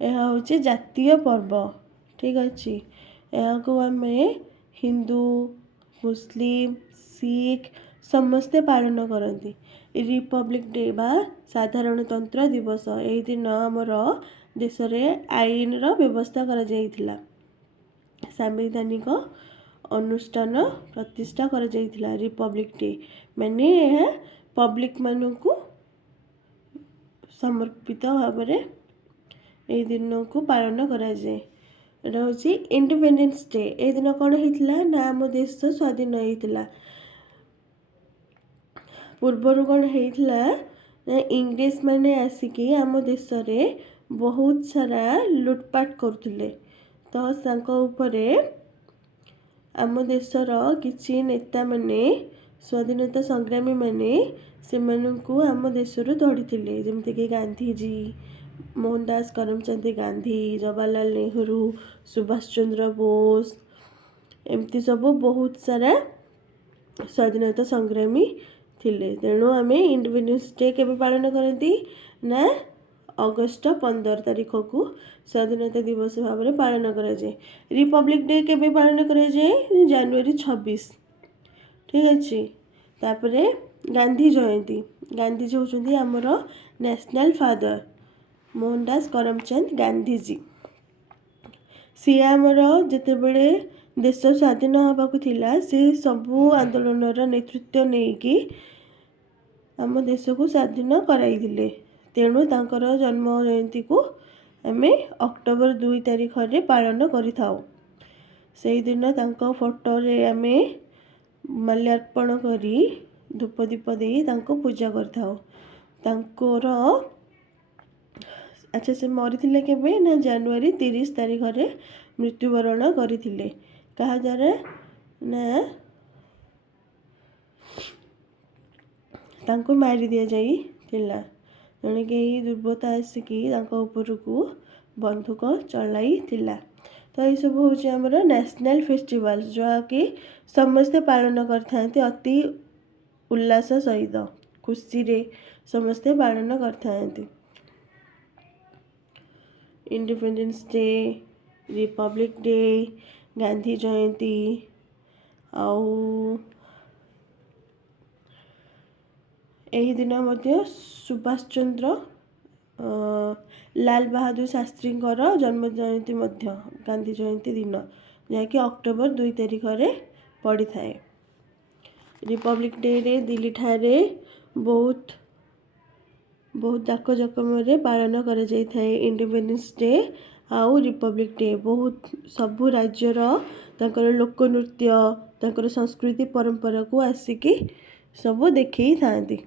ଏହା ହେଉଛି ଜାତୀୟ ପର୍ବ। ଠିକ୍ ଅଛି, ଏହାକୁ ଆମେ ହିନ୍ଦୁ, ମୁସଲିମ, ଶିଖ ସମସ୍ତେ ପାଳନ କରନ୍ତି। ରିପବ୍ଲିକ୍ ଡେ ବା ସାଧାରଣତନ୍ତ୍ର ଦିବସ, ଏହି ଦିନ ଆମର ଦେଶରେ ଆଇନର ବ୍ୟବସ୍ଥା କରାଯାଇଥିଲା। ସାମ୍ବିଧାନିକ ଅନୁଷ୍ଠାନ ପ୍ରତିଷ୍ଠା କରାଯାଇଥିଲା। ରିପବ୍ଲିକ୍ ଡେ ମାନେ ଏହା ପବ୍ଲିକ୍ ମାନଙ୍କୁ ସମର୍ପିତ ଭାବରେ ଏହି ଦିନକୁ ପାଳନ କରାଯାଏ। ଏଇଟା ହେଉଛି ଇଣ୍ଡିପେଣ୍ଡେନ୍ସ ଡେ। ଏହି ଦିନ କ'ଣ ହେଇଥିଲା ନା ଆମ ଦେଶ ସ୍ୱାଧୀନ ହେଇଥିଲା। ପୂର୍ବରୁ କ'ଣ ହେଇଥିଲା ନା ଇଂରେଜମାନେ ଆସିକି ଆମ ଦେଶରେ ବହୁତ ସାରା ଲୁଟପାଟ କରୁଥିଲେ। ତ ତାଙ୍କ ଉପରେ ଆମ ଦେଶର କିଛି ନେତାମାନେ, ସ୍ୱାଧୀନତା ସଂଗ୍ରାମୀମାନେ ସେମାନଙ୍କୁ ଆମ ଦେଶରୁ ତଡ଼ିଥିଲେ। ଯେମିତିକି ଗାନ୍ଧୀଜୀ, ମୋହନ ଦାସ କରମଚନ୍ଦ ଗାନ୍ଧୀ, ଜବାହରଲାଲ ନେହେରୁ, ସୁଭାଷ ଚନ୍ଦ୍ର ବୋଷ, ଏମିତି ସବୁ ବହୁତ ସାରା ସ୍ୱାଧୀନତା ସଂଗ୍ରାମୀ ଥିଲେ। ତେଣୁ ଆମେ ଇଣ୍ଡିପେଣ୍ଡେନ୍ସ ଡେ କେବେ ପାଳନ କରନ୍ତି ନା ଅଗଷ୍ଟ 15 ତାରିଖକୁ ସ୍ୱାଧୀନତା ଦିବସ ଭାବରେ ପାଳନ କରାଯାଏ। ରିପବ୍ଲିକ୍ ଡେ କେବେ ପାଳନ କରାଯାଏ? ଜାନୁଆରୀ 26। ଠିକ୍ ଅଛି। ତାପରେ ଗାନ୍ଧୀ ଜୟନ୍ତୀ। ଗାନ୍ଧୀଜୀ ହେଉଛନ୍ତି ଆମର ନ୍ୟାସନାଲ୍ ଫାଦର, ମୋହନ ଦାସ କରମଚନ୍ଦ ଗାନ୍ଧୀଜୀ। ସିଏ ଆମର ଯେତେବେଳେ ଦେଶ ସ୍ୱାଧୀନ ହେବାକୁ ଥିଲା, ସେ ସବୁ ଆନ୍ଦୋଳନର ନେତୃତ୍ୱ ନେଇକି ଆମ ଦେଶକୁ ସ୍ୱାଧୀନ କରାଇଥିଲେ। ତେଣୁ ତାଙ୍କର ଜନ୍ମ ଜୟନ୍ତୀକୁ ଆମେ ଅକ୍ଟୋବର 2 ତାରିଖରେ ପାଳନ କରିଥାଉ। ସେହିଦିନ ତାଙ୍କ ଫଟୋରେ ଆମେ ମାଲ୍ୟାର୍ପଣ କରି ଧୂପ ଦୀପ ଦେଇ ତାଙ୍କୁ ପୂଜା କରିଥାଉ। ତାଙ୍କର ଆଚ୍ଛା, ସେ ମରିଥିଲେ କେବେ ନା ଜାନୁଆରୀ 30 ତାରିଖରେ ମୃତ୍ୟୁବରଣ କରିଥିଲେ। କାହା ଦ୍ୱାରା ନା ତାଙ୍କୁ ମାରି ଦିଆଯାଇଥିଲା। ଜଣେ କେହି ଦୁର୍ବୃତ୍ତ ଆସିକି ତାଙ୍କ ଉପରକୁ ବନ୍ଧୁକ ଚଳାଇଥିଲା। ତ ଏଇସବୁ ହେଉଛି ଆମର ନ୍ୟାସନାଲ୍ ଫେଷ୍ଟିଭାଲ, ଯାହାକି ସମସ୍ତେ ପାଳନ କରିଥାନ୍ତି ଅତି ଉଲ୍ଲାସ ସହିତ, ଖୁସିରେ ସମସ୍ତେ ପାଳନ କରିଥାନ୍ତି। Independence day, republic day, Gandhi Jayanti, ଆଉ ଏହି ଦିନ ମଧ୍ୟ ସୁଭାଷ ଚନ୍ଦ୍ର ଲାଲ ବାହାଦୁର ଶାସ୍ତ୍ରୀଙ୍କର ଜନ୍ମ ଜୟନ୍ତୀ ମଧ୍ୟ ଗାନ୍ଧୀ ଜୟନ୍ତୀ ଦିନ, ଯାହାକି ଅକ୍ଟୋବର 2 ତାରିଖରେ ପଡ଼ିଥାଏ। ରିପବ୍ଲିକ୍ ଡେରେ ଦିଲ୍ଲୀଠାରେ ବହୁତ ଜାକଜମକରେ ପାଳନ କରାଯାଇଥାଏ। ଇଣ୍ଡିପେଣ୍ଡେନ୍ସ ଡେ ଆଉ ରିପବ୍ଲିକ୍ ଡେ ବହୁତ ସବୁ ରାଜ୍ୟର ତାଙ୍କର ଲୋକନୃତ୍ୟ, ତାଙ୍କର ସଂସ୍କୃତି ପରମ୍ପରାକୁ ଆସିକି ସବୁ ଦେଖେଇଥାନ୍ତି।